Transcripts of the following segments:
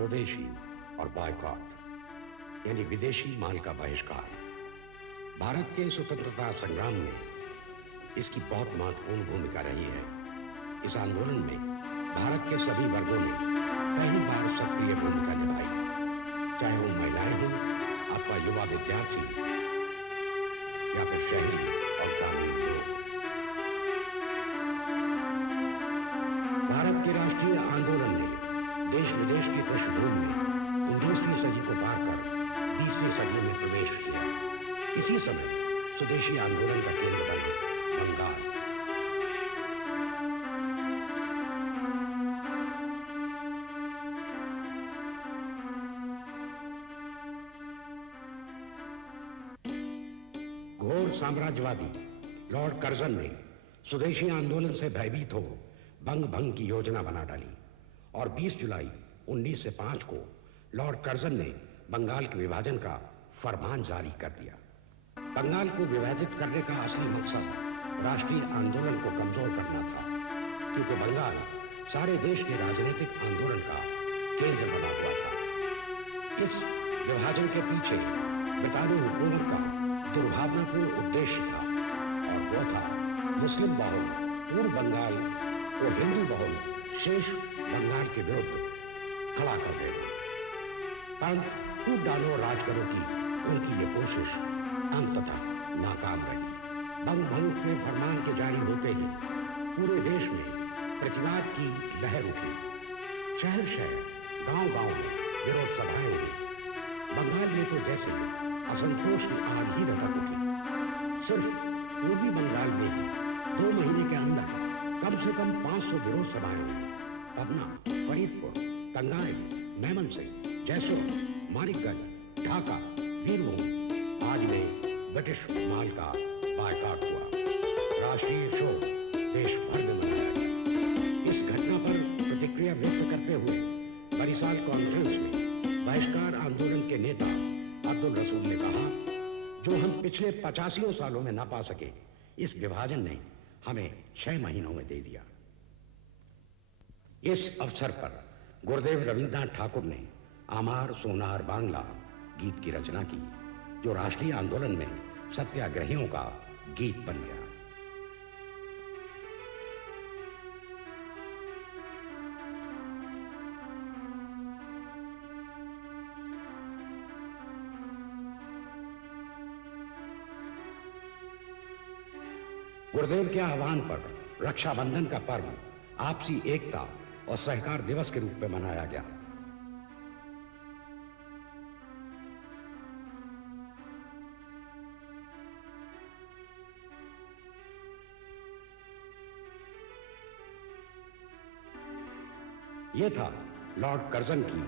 स्वदेशी और बॉयकॉट यानी विदेशी माल का बहिष्कार। भारत के स्वतंत्रता संग्राम में इसकी बहुत महत्वपूर्ण भूमिका रही है। इस आंदोलन में भारत के सभी वर्गों ने पहली बार सक्रिय भूमिका निभाई, चाहे वो महिलाएं हों अथवा युवा विद्यार्थी या फिर शहरी और ग्रामीण लोग। भारत के राष्ट्रीय आंदोलन ने देश विदेश की पृष्ठभूमि में 19वीं सदी को पार कर 20वीं सदी में प्रवेश किया। इसी समय स्वदेशी आंदोलन का केंद्र बना बंगाल। घोर साम्राज्यवादी लॉर्ड कर्जन ने स्वदेशी आंदोलन से भयभीत हो बंग भंग की योजना बना डाली और 20 जुलाई 1905 को लॉर्ड कर्जन ने बंगाल के विभाजन का फरमान जारी कर दिया। बंगाल को विभाजित करने का असली मकसद राष्ट्रीय आंदोलन को कमजोर करना था, क्योंकि बंगाल सारे देश के राजनीतिक आंदोलन का केंद्र बना हुआ था। इस विभाजन के पीछे ब्रितानी हुकूमत का दुर्भावनापूर्ण उद्देश्य था और वो था मुस्लिम बहुल पूर्व बंगाल को हिंदू बहुल शेष बंगाल के विरुद्ध खड़ा कर देना। परंतु फूट डालो राज करो की उनकी ये कोशिश अंततः नाकाम रही। बंग भंग के फरमान के जारी होते ही पूरे देश में प्रतिवाद की लहर उठी। शहर शहर गांव-गांव में विरोध सभाएं हुई। बंगाल में तो जैसे असंतोष की आग ही धधक उठी। सिर्फ पूर्वी बंगाल में ही 2 महीने के अंदर कम से कम 500 विरोध सभाएं हुई। पटना, फरीदपुर, तंगाइल, मेमनसिंह, जैसलमेर, मानिकगंज, ढाका, वीरभूम आदि में ब्रिटिश माल का बायकॉट हुआ। राष्ट्रीय शोक देश भर में मनाया गया। इस घटना पर प्रतिक्रिया व्यक्त करते हुए बरिसाल कॉन्फ्रेंस में बहिष्कार आंदोलन के नेता अब्दुल रसूल ने कहा, जो हम पिछले 85 सालों में ना पा सके, इस विभाजन ने हमें 6 महीनों में दे दिया। इस अवसर पर गुरुदेव रविंद्रनाथ ठाकुर ने आमार सोनार बांग्ला गीत की रचना की, जो राष्ट्रीय आंदोलन में सत्याग्रहियों का गीत बन गया। गुरुदेव के आह्वान पर रक्षाबंधन का पर्व आपसी एकता और सहकार दिवस के रूप में मनाया गया। यह था लॉर्ड कर्जन की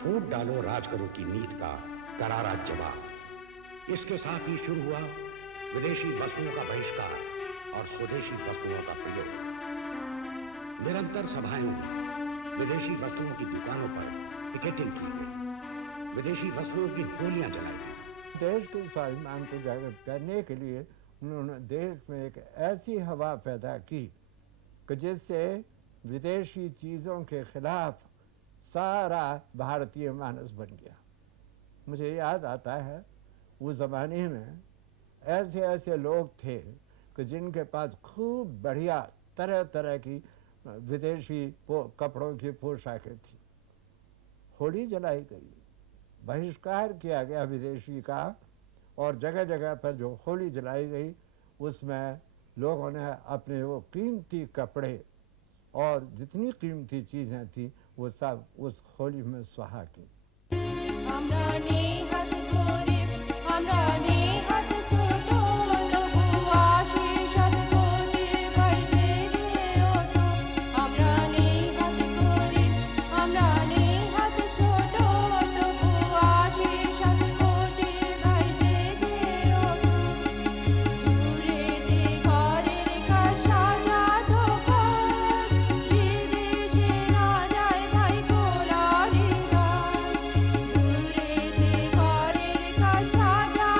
फूट डालो राज करो की नीति का करारा जवाब। इसके साथ ही शुरू हुआ विदेशी वस्तुओं का बहिष्कार और स्वदेशी वस्तुओं का प्रयोग। निरंतर सभाएं हुई। विदेशी वस्तुओं की दुकानों पर पिकेटिंग की गई। विदेशी वस्तुओं की गोलियां जलाई गई। देश के स्वाभिमान को जागृत करने के लिए उन्होंने देश में एक ऐसी हवा पैदा की कि जिससे विदेशी चीज़ों के खिलाफ सारा भारतीय मानस बन गया। मुझे याद आता है उस ज़माने में ऐसे ऐसे लोग थे कि जिनके पास खूब बढ़िया तरह तरह की विदेशी कपड़ों की पोशाकें थी। होली जलाई गई, बहिष्कार किया गया विदेशी का, और जगह जगह पर जो होली जलाई गई उसमें लोगों ने अपने वो कीमती कपड़े और जितनी कीमती चीज़ें थी वो सब उस होली में स्वाहा की। साजा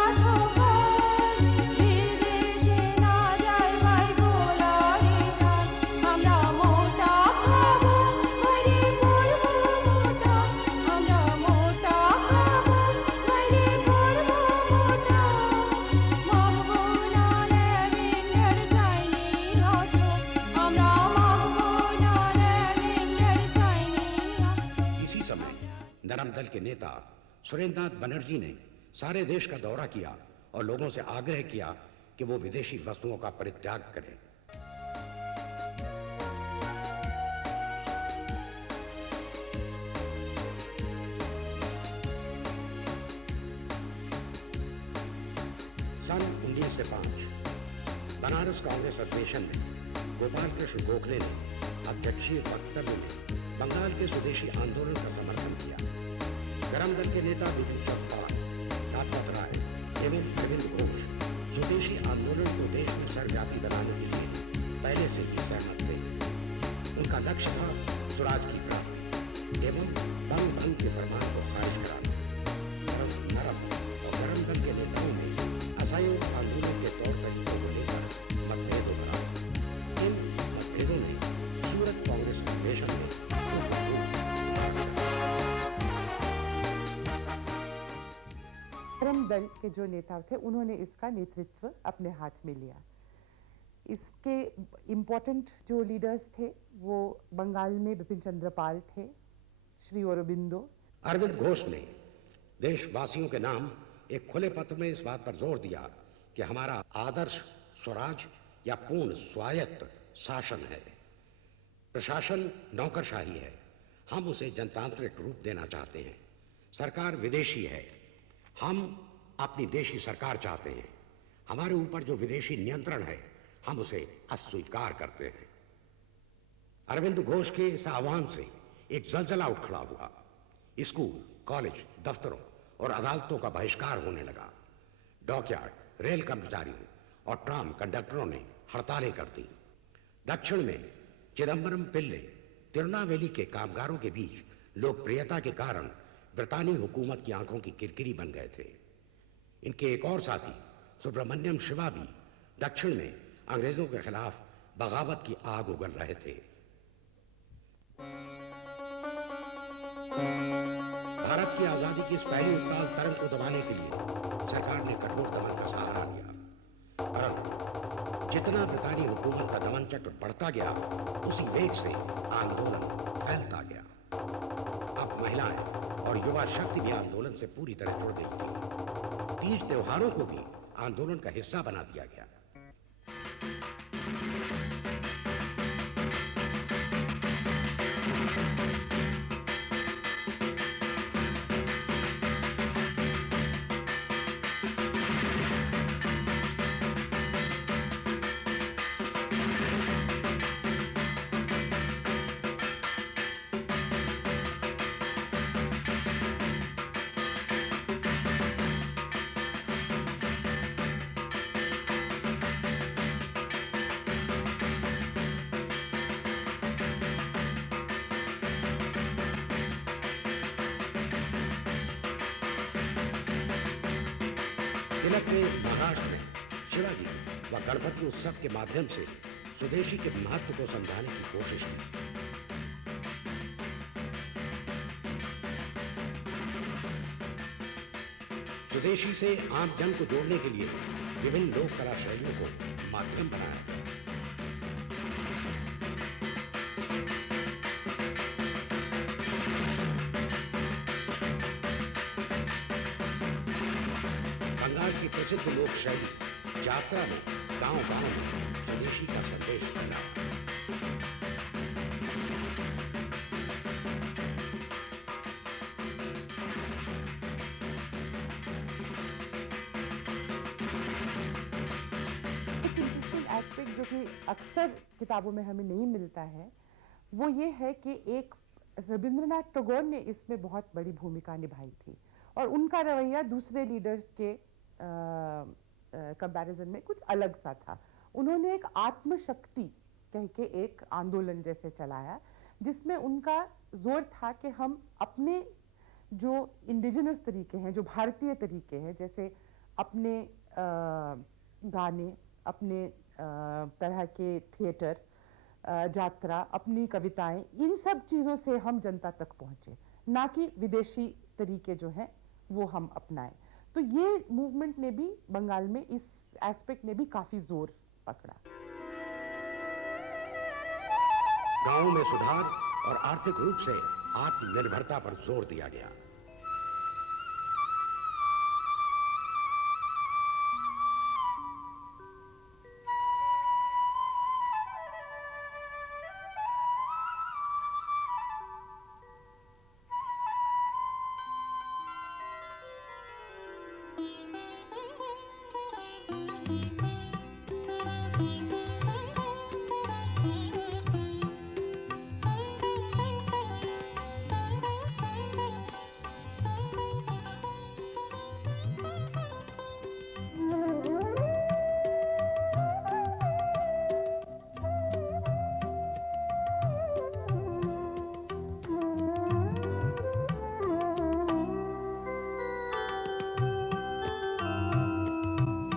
नरम दल के नेता सुरेंद्रनाथ बनर्जी ने सारे देश का दौरा किया और लोगों से आग्रह किया कि वो विदेशी वस्तुओं का परित्याग करें। सन 1905 बनारस कांग्रेस अधिवेशन में गोपाल कृष्ण गोखले ने अध्यक्षीय वक्तव्य में बंगाल के स्वदेशी आंदोलन का समर्थन किया। गरम दल के नेता बिपिन चंद्र लाजपत राय एवं अरविंद घोष स्वदेशी आंदोलन को देश में सर्वव्यापी बनाने के लिए पहले से ही सहमत थे। उनका लक्ष्य था स्वराज की प्राप्ति एवं बंग भंग के फरमान को खारिज कराना। परंतु नरम और गरम दल के नेताओं ने असहयोग आंदोलन के तौर तरीकों को लेकर मतभेद उभरा। इन मतभेदों ने सूरत कांग्रेस अधिवेशन में गरम दल के जो नेता थे उन्होंने इसका नेतृत्व अपने हाथ में लिया। इसके इम्पोर्टेंट जो लीडर्स थे वो बंगाल में बिपिन चंद्र पाल थे, श्री अरबिंदो। अरविंद घोष ने देशवासियों के नाम एक खुले पत्र में इस बात पर जोर दिया कि हमारा आदर्श स्वराज या पूर्ण स्वायत्त शासन है। प्रशासन नौकरशाही है, हम उसे जनतांत्रिक रूप देना चाहते हैं। सरकार विदेशी है, हम अपनी देशी सरकार चाहते हैं। हमारे ऊपर जो विदेशी नियंत्रण है हम उसे अस्वीकार करते हैं। अरविंद घोष के इस आह्वान से एक जलजला उठ खड़ा हुआ। स्कूल, कॉलेज, दफ्तरों और अदालतों का बहिष्कार होने लगा। डॉकयार्ड, रेल कर्मचारियों और ट्राम कंडक्टरों ने हड़तालें कर दी। दक्षिण में चिदम्बरम पिल्ले तिरुनावेली के कामगारों के बीच लोकप्रियता के कारण ब्रितानी हुकूमत की आंखों की किरकिरी बन गए थे। इनके एक और साथी सुब्रमण्यम शिवा भी दक्षिण में अंग्रेजों के खिलाफ बगावत की आग उगल रहे थे। भारत की आजादी की इस पहली उछाल तरंग को दबाने के लिए सरकार ने कठोर दमन का सहारा लिया। परंतु जितना ब्रितानी हुकूमत का दमन चक्र बढ़ता गया उसी वेग से आंदोलन फैलता गया। अब महिलाएं और युवा शक्ति भी आंदोलन से पूरी तरह जुड़ गई थी। तीज त्योहारों को भी आंदोलन का हिस्सा बना दिया गया। तिलक ने महाराष्ट्र में शिवाजी व गणपति उत्सव के माध्यम से स्वदेशी के महत्व को समझाने की कोशिश की। स्वदेशी से आम जन को जोड़ने के लिए विभिन्न लोक कला शैलियों को माध्यम बनाया। बंगाल की प्रसिद्ध लोक शैली जात्रा में गांव-गांव में स्वदेशी का संदेश फैलाया। एक इंटरेस्टिंग एस्पेक्ट जो कि अक्सर किताबों में हमें नहीं मिलता है वो ये है कि एक रविंद्रनाथ टैगोर ने इसमें बहुत बड़ी भूमिका निभाई थी और उनका रवैया दूसरे लीडर्स के कंपैरिजन में कुछ अलग सा था। उन्होंने एक आत्मशक्ति कह के एक आंदोलन जैसे चलाया जिसमें उनका जोर था कि हम अपने जो इंडिजिनस तरीके हैं, जो भारतीय तरीके हैं, जैसे अपने गाने, अपने तरह के थिएटर, यात्रा, अपनी कविताएं, इन सब चीज़ों से हम जनता तक पहुँचे, ना कि विदेशी तरीके जो हैं वो हम अपनाएं। तो ये मूवमेंट ने भी बंगाल में इस एस्पेक्ट ने भी काफ़ी जोर पकड़ा। गांवों में सुधार और आर्थिक रूप से आत्मनिर्भरता पर जोर दिया गया।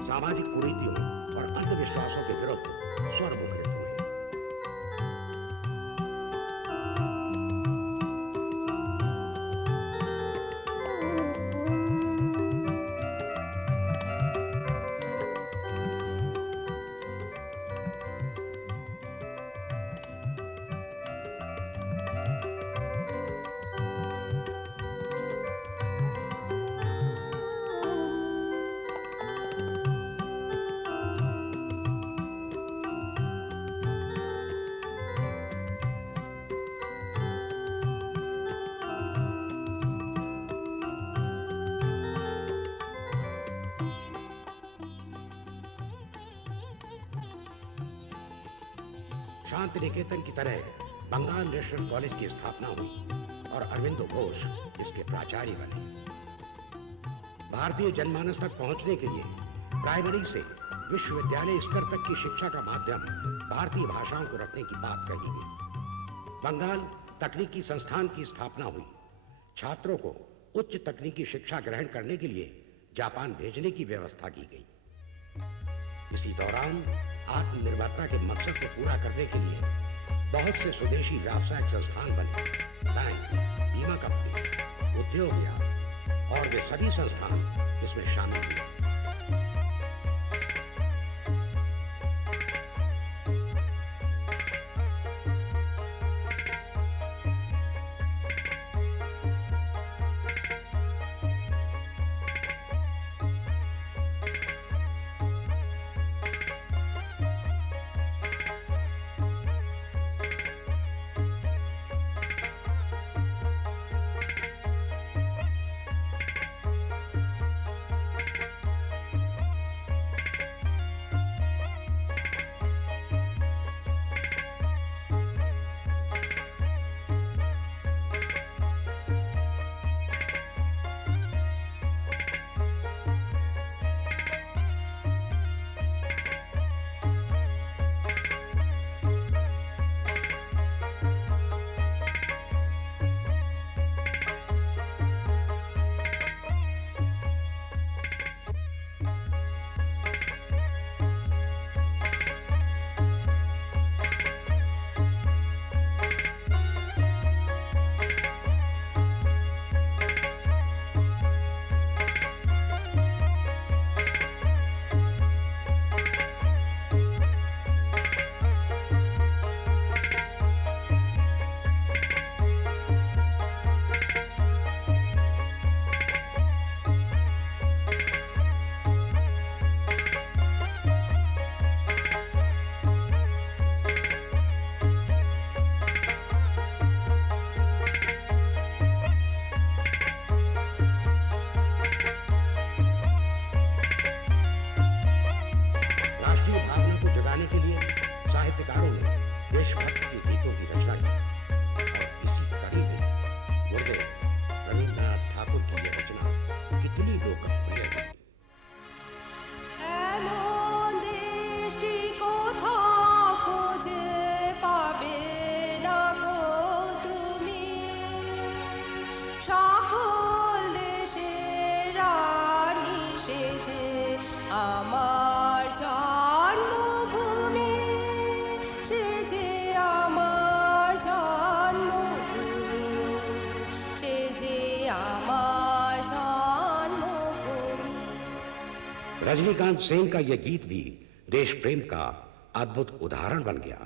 सामाजिक कुरीतियों और अंधविश्वासों के विरुद्ध स्वर मुखरित हुए। शांति निकेतन की तरह बंगाल नेशनल कॉलेज की स्थापना हुई और अरविंदो घोष इसके प्राचार्य बने। भारतीय जनमानस तक पहुंचने के लिए प्राइमरी से विश्वविद्यालय स्तर तक की शिक्षा का माध्यम भारतीय भाषाओं को रखने की बात कही गई। बंगाल तकनीकी संस्थान की स्थापना हुई। छात्रों को उच्च तकनीकी शिक्षा ग्रहण करने के लिए जापान भेजने की व्यवस्था की गई। इसी दौरान आत्मनिर्भरता के मकसद को पूरा करने के लिए बहुत से स्वदेशी व्यावसायिक संस्थान बने। बैंक, बीमा कंपनी, उद्योग विभाग और वे सभी संस्थान इसमें शामिल हुए। साहित्यकारों ने देशभक्ति के गीतों की रचना की और इसी कड़ी में गुरुदेव रविन्द्रनाथ ठाकुर की यह रचना कितनी लोकप्रिय हुई। रजनीकांत सेन का यह गीत भी देश प्रेम का अद्भुत उदाहरण बन गया।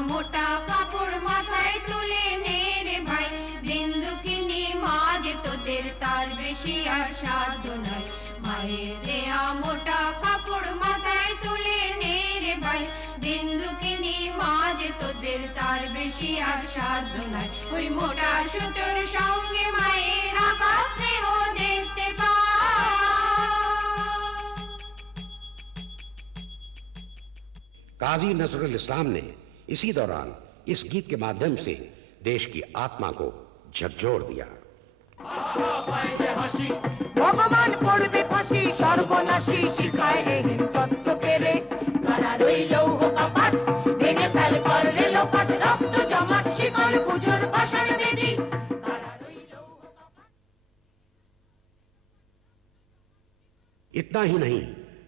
मोटा कापड़ माथाय तुले रे भाई दिन दुखिनी माज তোদের তার বেশি আর সাধ্য নাই মায়ের দেয়া মোটা কাপড় মাথায় তুলে রে ভাই দিন দুঃখিনী মাঝ তোদের তার বেশি আর সাধ্য নাই ওই মোটা সুতোর সঙ্গে মায়ের আকাশ স্নেহ দেখতে काजी नजरुल इस्लाम ने इसी दौरान इस गीत के माध्यम से देश की आत्मा को झकझोर दिया। भगवान पड़बे फांसी सर्वनाशी शिखाए एहेन तत्व केरे तारा रইলো कपाट भेঙে ফেল কর রে লোপাট রক্ত জমাট শিকল পুজোর বাসর বেদি तारा रইলো इतना ही नहीं,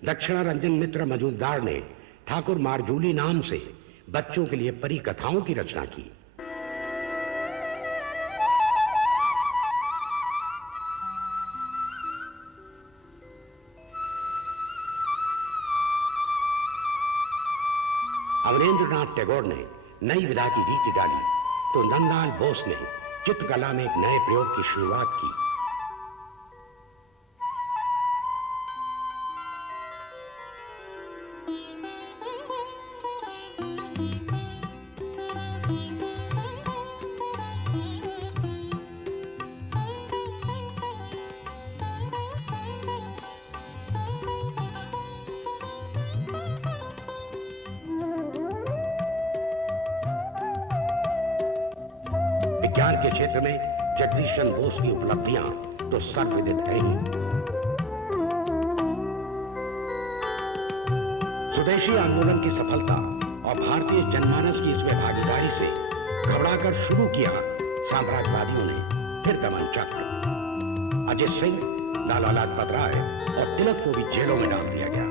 दक्षिणा रंजन मित्र मजूमदार ने ठाकुर मारजूली नाम से बच्चों के लिए परी कथाओं की रचना की। अवनींद्रनाथ टैगोर ने नई विधा की रीति डाली तो नंदलाल बोस ने चित्रकला में एक नए प्रयोग की शुरुआत की। विज्ञान के क्षेत्र में जगदीश चंद्र बोस की उपलब्धियां तो सर्वविदित है ही। स्वदेशी आंदोलन की सफलता और भारतीय जनमानस की इसमें भागीदारी से घबराकर शुरू किया साम्राज्यवादियों ने फिर दमन चक्र। अजित सिंह, लाला लाजपत राय और तिलक को भी जेलों में डाल दिया गया।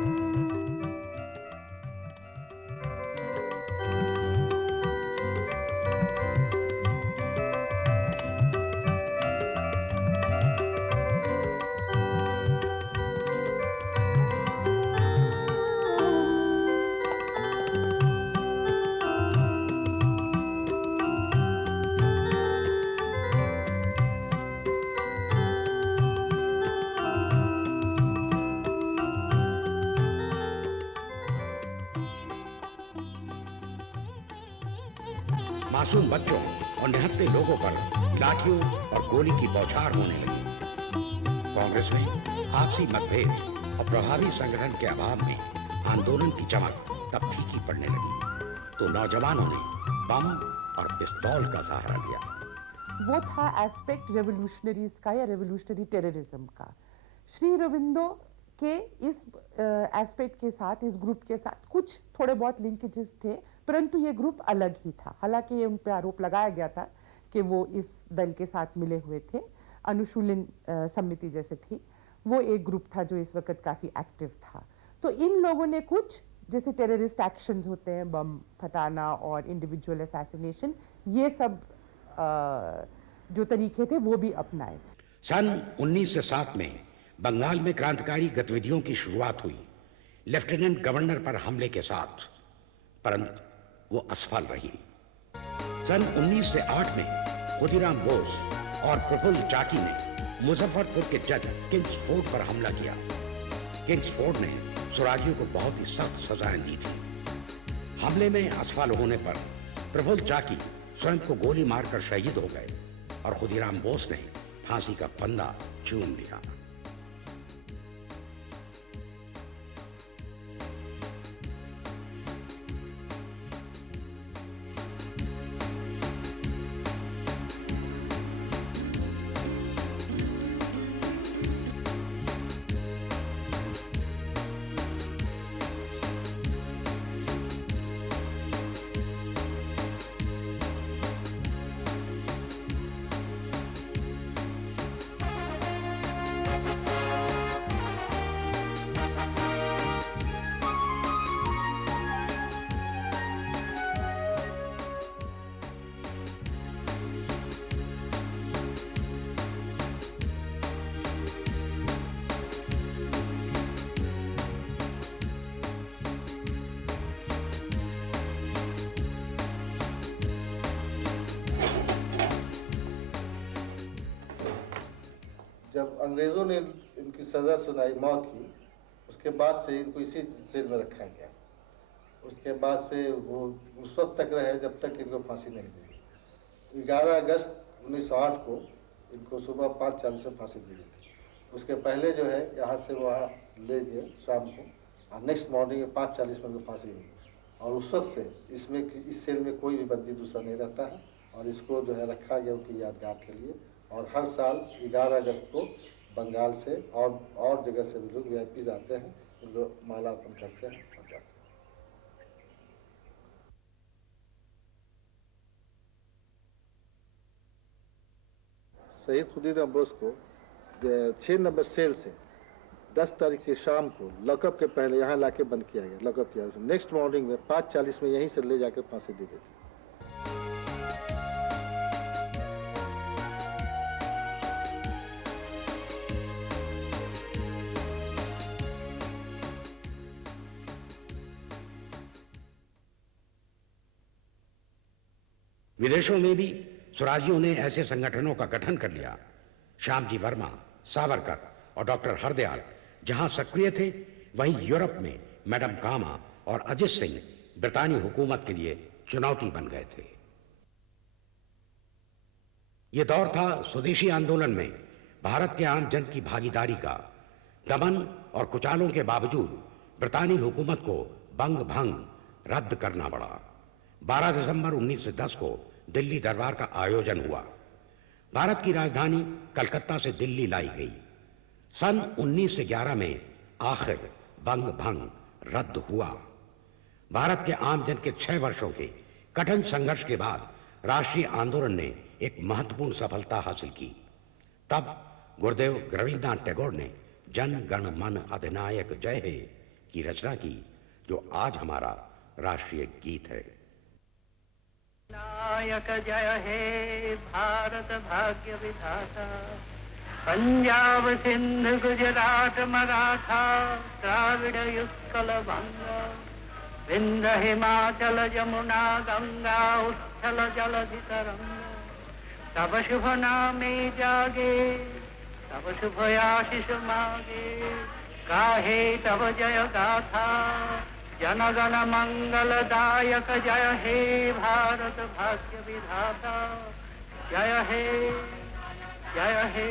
मासूम बच्चों और निहत्थे लोगों पर लाठियों और गोली की बौछार होने लगी। कांग्रेस में आपसी मतभेद और प्रभावी संगठन के अभाव में आंदोलन की चमक तब फीकी पड़ने लगी, तो नौजवानों ने बम और पिस्तौल का सहारा लिया। वो था एस्पेक्ट रेवोल्यूशनरीज का या रेवोल्यूशनरी टेररिज्म का। श्री अरबिंदो के इस एस्पेक्ट के साथ, इस ग्रुप के साथ कुछ थोड़े बहुत लिंकेजेस थे, परंतु ये ग्रुप अलग ही था। हालांकि ये उन पर आरोप लगाया गया था कि वो इस दल के साथ मिले हुए थे। अनुशूलन समिति जैसे थी, वो एक ग्रुप था जो इस वक्त काफ़ी एक्टिव था। तो इन लोगों ने कुछ जैसे टेररिस्ट एक्शंस होते हैं, बम फटाना और इंडिविजुअल असैसिनेशन, ये सब जो तरीके थे वो भी अपनाए। सन 1907 में बंगाल में क्रांतिकारी गतिविधियों की शुरुआत हुई लेफ्टिनेंट गवर्नर पर हमले के साथ, परंतु वो असफल रही। सन 1908 में खुदीराम बोस और प्रफुल्ल चाकी ने मुजफ्फरपुर के जज किंग्सफोर्ड पर हमला किया। किंग्सफोर्ड ने स्वराजियों को बहुत ही सख्त सजाएं दी थी। हमले में असफल होने पर प्रफुल्ल चाकी स्वयं को गोली मारकर शहीद हो गए और खुदीराम बोस ने फांसी का फंदा चूम लिया। जब अंग्रेज़ों ने इनकी सज़ा सुनाई मौत की, उसके बाद से इनको इसी जेल में रखा गया। उसके बाद से वो उस वक्त तक रहे जब तक इनको फांसी नहीं दी। 11 अगस्त 1908 को इनको सुबह 5:40 में फांसी दी गई थी। उसके पहले जो है यहाँ से वहाँ ले गए शाम को, और नेक्स्ट मॉर्निंग 5:40 में इनको फांसी हुई। और उस वक्त से इसमें इस सेल में कोई भी बंदी दूसरा नहीं रहता है, और इसको जो है रखा गया उनकी यादगार के लिए। और हर साल 11 अगस्त को बंगाल से और जगह से भी लोग वीआईपीज आते हैं, उनको माल्यार्पण करते हैं और जाते हैं। शहीद खुदीराम बोस को 6 नंबर सेल से 10 तारीख की शाम को लॉकअप के पहले यहाँ लाके बंद किया गया, लॉकअप किया। नेक्स्ट मॉर्निंग में 5:40 में यहीं से ले जाकर फांसी दी गई थी। विदेशों में भी स्वराजियों ने ऐसे संगठनों का गठन कर लिया। श्यामजी वर्मा, सावरकर और डॉक्टर हरदयाल जहां सक्रिय थे, वहीं यूरोप में मैडम कामा और अजित सिंह ब्रितानी हुकूमत के लिए चुनौती बन गए थे। यह दौर था स्वदेशी आंदोलन में भारत के आम जन की भागीदारी का। दमन और कुचालों के बावजूद ब्रितानी हुकूमत को बंग भंग रद्द करना पड़ा। 12 दिसंबर 1910 को दिल्ली दरबार का आयोजन हुआ। भारत की राजधानी कलकत्ता से दिल्ली लाई गई। सन 1911 में आखिर बंग भंग रद्द हुआ। भारत के आम जन के 6 वर्षों के कठिन संघर्ष के बाद राष्ट्रीय आंदोलन ने एक महत्वपूर्ण सफलता हासिल की। तब गुरुदेव रविन्द्रनाथ टैगोर ने जन गण मन अधिनायक जय हे की रचना की, जो आज हमारा राष्ट्रीय गीत है। नायक जय हे भारत भाग्य विधाता, पंजाब सिंध गुजरात मराठा द्राविड़ उत्कल बंगा, विंध्य हिमाचल जमुना गंगा उच्छल जलधि तरंगा। तब शुभ नामे जागे, तब शुभ आशीष मागे, गाहे तब जय गाथा, जनगण मंगलदायक जय हे भारत भाग्य विधाता, जय हे जय हे।